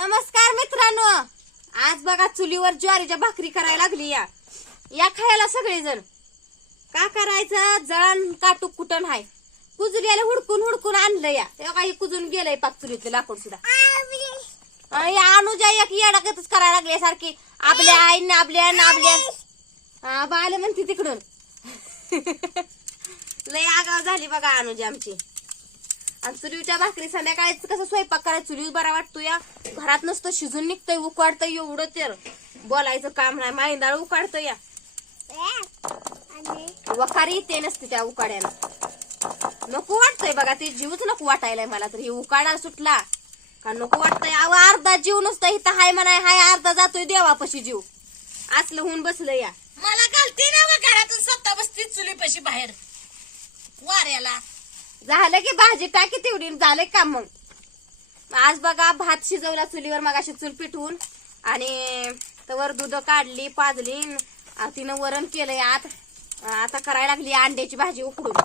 नमस्कार मित्रांनो. आज बघा चुलीवर ज्वारीच्या भाकरी करायला लागली या. या खायला सगळेजण. का करायचं? जळण काटूक कुटण हाय कुजल्याला हुडकून हुडकून आणलं या. तेव्हा काही कुजून गेलंय पाक चुलीतलं लाकूड सुद्धा. आणि या अनुजा एक येडाकतच करायला लागली सारखी. आपल्या आई नाबल्या नाबल्या आपल्या हा बाले म्हणते तिकडून. लय आगाव झाली बघा अनुजा आमची. आणि चुलीच्या भाकरी संध्याकाळीच कसं स्वयंपाक करायचं? चुलीवर बरा वाटतो या घरात नसतं शिजून निघतंय उकाडतंय एवढं तर. बोलायचं काम नाही माहिंदाळ उकाडतं या वखारी ते नसते त्या उकाड्यानं. नको वाटतंय बघा ते जीवच नको वाटायलाय मला तर. हे उकाडा सुटला. का नको वाटतंय? अहो अर्धा जीव नुसतं इथं हाय म्हणाय हाय अर्धा जातोय देवापाशी जीव. असलं होऊन बसलं या. मला घालते ना घरातून स्वतः बसती चुलीपाशी बाहेर. वाऱ्याला. झालं की भाजी टाकी तेवढी झालं का मग? आज बघा भात शिजवला चुलीवर मग अशी चूल पिठवून आणि तवर दूध काढली पाजली. तिनं वरण केलंय आत. आता करायला लागली अंड्याची भाजी उकडून.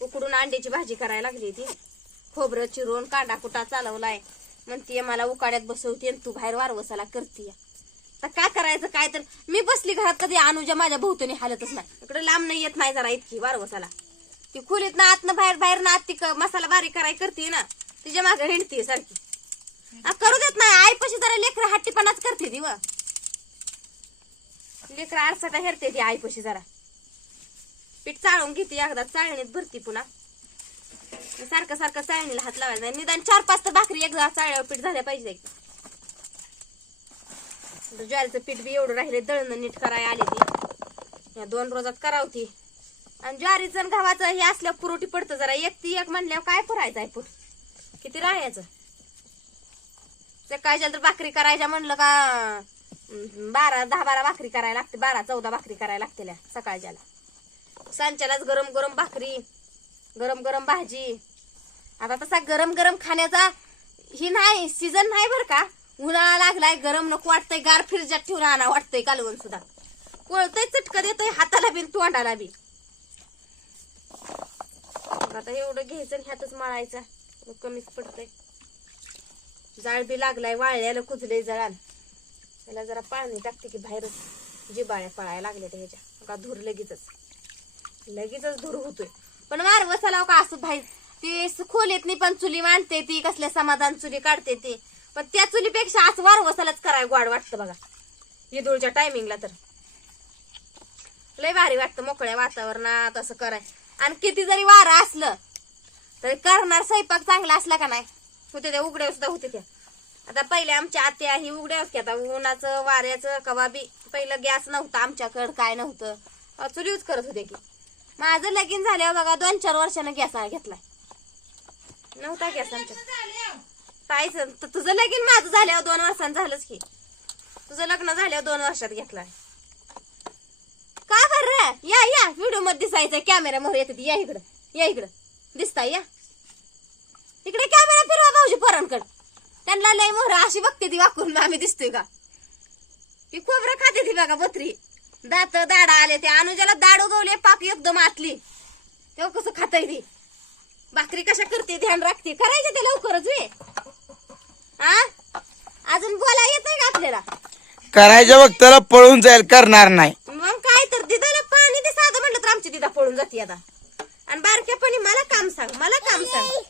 उकडून अंड्याची भाजी करायला लागली ती. खोबरं चिरून कांदा कुटा चालवलाय. म्हणतीये मला उकाड्यात बसवते आणि तू बाहेर वारवसाला करते तर काय करायचं काय तर? मी बसली घरात कधी अनुजा माझ्या भोवतणी हालतच नाही. इकडे लांब नाही येत नाही जरा इतकी वारवसाला. ती खोलीत ना आतनं बाहेर बाहेर ना आत ती क- मसाला बारीक कराय करते ना तिच्यामागे हिंडते सारखी. आ, करू देत नाही आईपाशी जरा लेकर हट्टीपणाच करते ती व. लेकर आरसाटा हेरते ती आईपाशी जरा. पीठ चाळून घेते एकदा चाळणीत भरती पुन्हा. सारखं सारखं चाळणीला हात लावायचा नाही. निदान चार पाच तर भाकरी एकदा चाळल्यावर पीठ झाल्या पाहिजे आता ज्वारीचं पीठ बी एवढं राहिले दळणं नीट करायला आले ती. या दोन रोजात करावती आणि ज्वारीचं आणि गव्हाचं हे असल्या पुरोटी पडतं जरा. एक ती एक म्हणल्यावर काय करायचं आहे पुढ किती राहायचं? सकाळच्या तर भाकरी करायच्या म्हणलं का बारा दहा बारा भाकरी करायला लागते बारा चौदा भाकरी करायला लागते सकाळच्याला. सांच्यालाच गरम गरम भाकरी गरम गरम भाजी. आता तसा गरम गरम खाण्याचा ही नाही सीझन नाही बर का? उन्हाळा लागलाय गरम नको वाटतंय गार फिरजात ठेवून आणा वाटतंय कालवण सुद्धा. कोळतय चटकं देतोय हाताला बी तोंडाला बी आता एवढं घ्यायचं आणि ह्यातच मळायचं. कमीच पडतंय. जाळ बी लागलाय वाळल्याला कुजलंय जळाल त्याला जरा पाणी टाकते की बाहेरच जिबाळ्या पळायला लागल्या त्या ह्याच्या का धूर लगेचच. लगेचच धूर होतोय. पण मार बसायला का असं भाई ते खोलीत नाही पण चुली मांडते ती कसल्या समाधान चुली काढते ती. पण त्या चुलीपेक्षा असं वार वसालाच करायला गोड वाटतं बघा. ईदुळच्या टायमिंगला तर. लय भारी वाटतं मोकळ्या वातावरणात असं कराय आणि किती जरी वारं असलं तरी करणार स्वयंपाक चांगला असला का नाही? होते त्या उघड्या सुद्धा होते त्या. आता पहिले आमच्या आत्या ही उघड्या की आता उन्हाचं वाऱ्याचं कवा बी पहिलं गॅस नव्हता आमच्याकडं काय नव्हतं. अं, चुलीच करत होते की. माझं लगीन झाल्यावर बघा दोन चार वर्षानं गॅस घेतलाय. नव्हता गॅस आमच्या ताईच तुझं लगीन माझं झाल्यावर दोन वर्षांनी झालंच की. तुझं लग्न झाल्यावर दोन वर्षात घेतलाय. या या. या व्हिडिओमध्ये दिसायचं कॅमेरा मोर येते या इकडं. या इकडं. दिसताय या. इकडे कॅमेरा फिरवा भाऊजी पोरांकड. त्यांना लय मोहर अशी बघते ती वाकून. मग आम्ही दिसतोय का? ती खोबरं खाते ती बघा बत्री दात दाडा आले ते. अनुजाला दाड उगवले पाक एकदम आतली. तेव्हा कसं खाताय ती? भाकरी कशा करते? ध्यान राखते. करायचे ते लवकरच वे. हा अजून बोला येत का आपल्याला? करायच्या त्याला पळून जाईल करणार नाही मग काय तर दिदाला पाणी दे साधं म्हणलं तर आमची दिदा पळून जाते आता बारक्यापणी मला काम सांग मला काम सांग.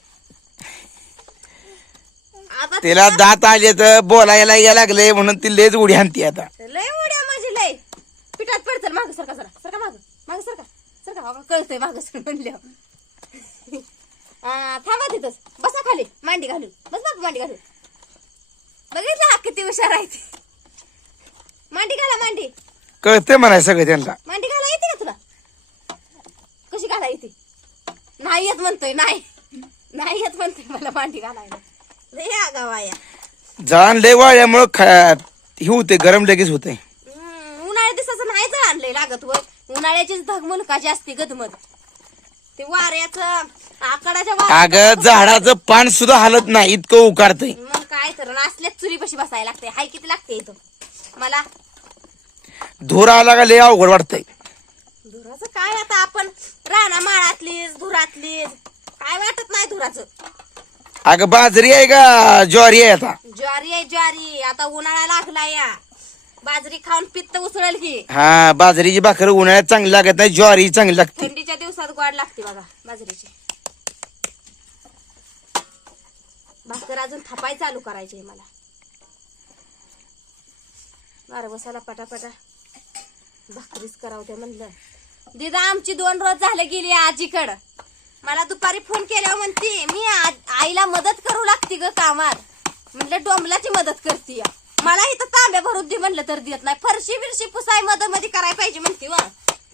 आता तिला दात आले तर बोलायला या लागले म्हणून ती लेज उडी आणती आता. लय उड्या माझी लय. पिठात पडतं माग सरका जरा सरका माग माग सरका सरका बाबा कळतंय माग सर म्हणल्यावर. आ, थांबा तिथंच बसा खाली मांडी घालून बस बाबा मांडी घालून. बघितलं हा किती हुशार आहे ती. मांडी घाला मांडी. कळते म्हणाय सगळं त्यांना मांडी घाला येते का तुला कशी घाला येते नाही येत म्हणतोय नाही. नाही येत म्हणतोय मला मांडी घालायला. लय आगाव या जळण लय वाळल्यामुळं खा हे होते गरम लगेच होते हम्म, उन्हाळ्या दिवसाचं नाही जर आणलंय लागत वर उन्हाळ्याचीच धग मुलकाची असते गदमद. ते वाऱ्याचं आकडाच्या अग झाडाचं पान सुद्धा हालत नाही इतकं उकारतय. मग काय तर असल्याच चुलीपाशी बसायला लागते. हाय किती लागते इथं? मला? धूर आला का लय अवघड वाटतंय. धुराचं काय आता आपण? राणा माळातलीच धुरातलीच काय वाटत नाही धुराचं? अगं बाजरी आहे का? ज्वारी आहे आता. ज्वारी आहे ज्वारी. आता उन्हाळा लागला या. बाजरी खाऊन पित्त उसळल की हा बाजरीची भाकर उन्हाळ्यात चांगली लागत नाही ज्वारी चांगली लागते. थंडीच्या दिवसात गोड लागते बघा बाजरीची. भाकर अजून थापाय चालू करायची मला. बरं बसायला पटापटा भाकरीच करावं ते म्हणलं. दिदा आमची दोन रोज झाले गेली आजीकडं. मला दुपारी फोन केल्यावर म्हणते मी आ- आईला मदत करू लागते ग कामात. म्हणलं डोंबलाची मदत करते मला इथं तांब्या भरून दे म्हणलं तर देत नाही. फरशी बिरशी पुसायमध्ये मध्ये करायला पाहिजे म्हणते व.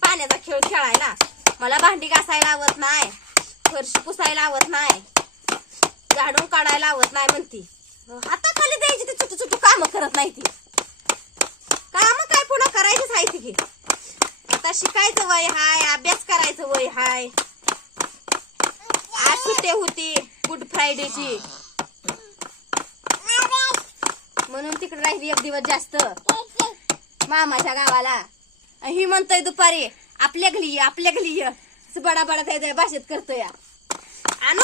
पाण्याचा खेळ खेळायला. मला भांडी घासायला आवत नाही. फरशी पुसायला आवत नाही. झाडून काढायला आवत नाही म्हणती. हाताखाली द्यायची ती चुटू चुटू कामं करत नाही ती काम काय पुन्हा करायचीच आहे ती की आता शिकायचं वय हाय अभ्यास करायचं वय हाय. आज सुट्टे होती गुड फ्रायडेची. म्हणून तिकडे राहिली एक दिवस जास्त. मामाच्या गावाला. ही म्हणतोय दुपारी आपल्या घरी आपल्या घरी बडा बडा त्या भाषेत करतोय. या. आणू?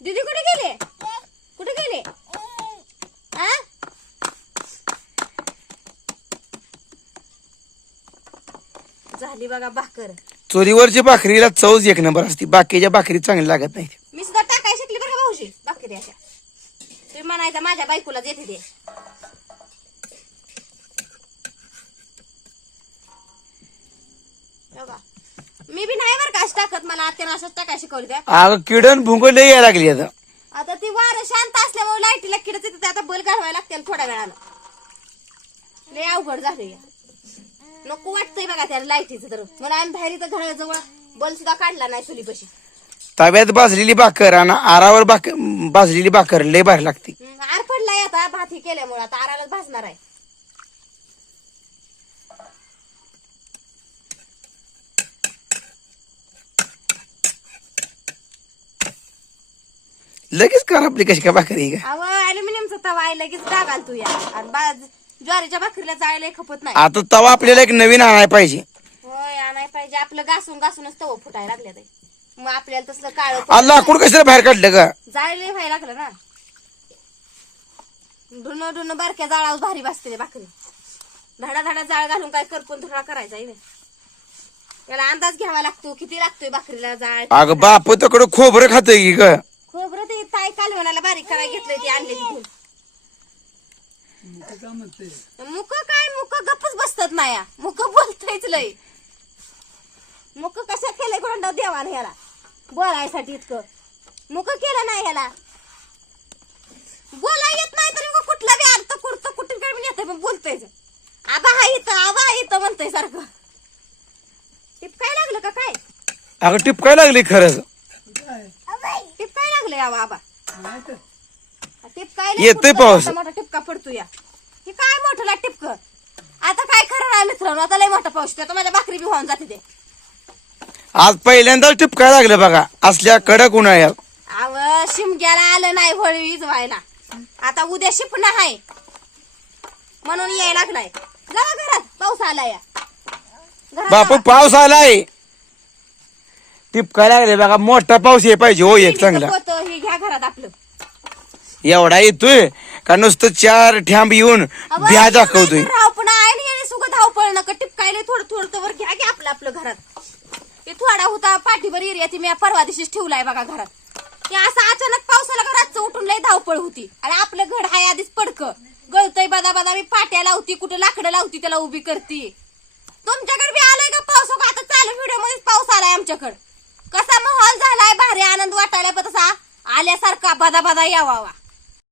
दीदी कुठे गेले? कुठे गेले? हा झाली बघा भाकर. चोरीवरची भाकरीला चवच एक नंबर असते. बाकीच्या भाकरी चांगली लागत नाही मी सुद्धा टाकाय शिकली बरं का भाऊजी? भाकरी अशा. तुम्ही म्हणायचं माझ्या बायकोलाच येते ते. बघा. मी बी नाही बरं का असं टाकत. मला आत्यानं असंच टाकाय शिकवली त्या अगं किडन भुंगड लय यायला लागली आता. आता ती वारं शांत असल्यामुळे लाईटीला किडत येते आता बल घालवायला लागते थोड्या वेळानं. लय अवघड झालंय. नको वाटतंय बघा त्या लाईटीचं तर. मला आम्ही बाहेर इथं घराजवळ बल सुद्धा काढला नाही चुलीपाशी. तव्यात भाजलेली भाकर आणि आरावर भाकर भाजलेली भाकर लय भारी लागते. हम्म, आर पडलाय आता भाती केल्यामुळे. आता आरालाच भाजणार आहे. लगेच कर आपली कशी काय भाकरी का? अव अल्युमिनियमचा तवा आहे लगेच डाग आल तू या. आणि बा- ज्वारीच्या भाकरीला जायला खपत नाही. आता तवा आपल्याला एक नवीन आणायला पाहिजे. होय आणाय पाहिजे. आपलं घासून घासूनच तव फुटायला लागले ते. मग आपल्याला तसलं काळ लाकूड कशाला बाहेर काढलं का जायला व्हायला लागलं ना. धुन धुन बारक्या जाळावर भारी भासते ते भाकरी. धाडा धाडा जाळ घालून काय करपून थोडा करायचा आहे त्याला अंदाज घ्यावा लागतो किती लागतोय भाकरीला जाळ. अगं बाप तकडं खोबरं खातोय की ग? खोबरं ते ताई कालवणाला बारीक करायला घेतलंय ती आणले तिथून मुक काय मुक गप्पच बसतात नाया मुक बोलतायच लय. मुक कशा केलंय गोंडा देवान ह्याला? बोलायसाठी इतकं. मुक केलं नाही ह्याला. बोला येत नाही तरी मग कुठला बी अर्थ कुठं कुठं काय येतंय पण बोलतोय आबा हा इथं आबा हा इथं म्हणतंय सारखं. टिप काय लागलं का काय? अगं टिपकाय लागली खरंच. टिप काय लागलं या आबा. टिप काय येतोय पाऊस. मोठा टिपका पडतो या हे काय मोठं टिपक? आता काय खरं मित्रांनो आता लय मोठा पाऊस आता माझ्या भाकरी बी होऊन जाते ते. आज पहिल्यांदा टिपकाय लागलं बघा असल्या कडक उन्हाळ्यात. अव शिमग्याला आलं नाही होळी इजवायला आता उद्या शिपणं आहे म्हणून यायला लागलाय. जावा घरात पाऊस आला या घरात बापू. पाऊस आलाय. टिपकाय लागले बघा मोठा पाऊस ये पाहिजे हो एक चांगला. होतं, हे घ्या घरात आपलं. एवढा येतोय. का नुसतं चार ठ्याम येऊन भ्या दाखवतोय. राव पण आहे ना याने सुग धावपळ नका टिपकायला थोडं थोडं तर घ्या की आपलं आपलं घरात. ते थोडा होता पाठीवर एरिया ती मी परवा दिवशीच ठेवलाय बघा घरात. ते असं अचानक पावसाला घरात उठून लय धावपळ होती. आणि आपलं घर हाय आधीच पडक. गळतय बदा बदा मी पाट्या लावती कुठं लाकडं लावती त्याला उभी करती. तुमच्याकडे बी आलाय का पाऊस? हो का? आता चालू व्हिडिओ मध्येच पाऊस आलाय आमच्याकडे. कसा माहोल झालाय भारी आनंद वाटायला पण तसा. आल्यासारखा बदा बदा यावा